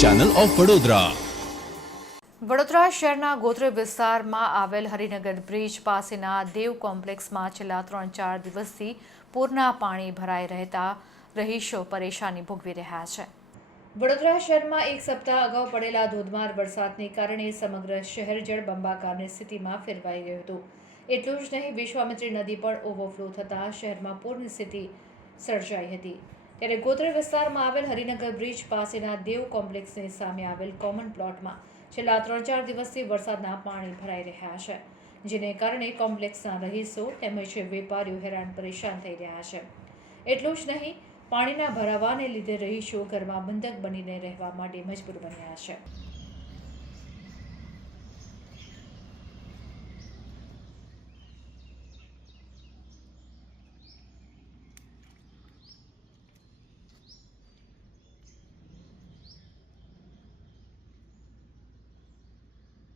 Channel of Vadodara. Vadodara શહેરના ગોત્રી વિસ્તારમાં આવેલ હરિનગર બ્રિજ પાસેના દેવ કોમ્પ્લેક્સમાં છેલ્લા 3-4 દિવસથી પૂરના પાણી ભરાઈ રહેતા રહીશો પરેશાની ભોગવી રહ્યા છે. વડોદરા શહેરમાં એક સપ્તાહ અગાઉ પડેલા ધોધમાર વરસાદને કારણે સમગ્ર શહેર જળબંબાકારની સ્થિતિમાં ફેરવાઈ ગયું હતું. એટલું જ નહીં, વિશ્વામિત્રી નદી પણ ઓવરફ્લો થતાં શહેરમાં પૂરની સ્થિતિ સર્જાઈ હતી. ત્યારે ગોત્રી વિસ્તારમાં આવેલ હરિનગર બ્રિજ પાસેના દેવ કોમ્પ્લેક્સની સામે આવેલ કોમન પ્લોટમાં છેલ્લા 3-4 દિવસથી વરસાદના પાણી ભરાઈ રહ્યા છે, જેને કારણે કોમ્પ્લેક્સના રહીશો તેમજ વેપારીઓ હેરાન પરેશાન થઈ રહ્યા છે. એટલું જ નહીં, પાણીના ભરાવાને લીધે રહીશો ઘરમાં બંધક બનીને રહેવા માટે મજબૂર બન્યા છે.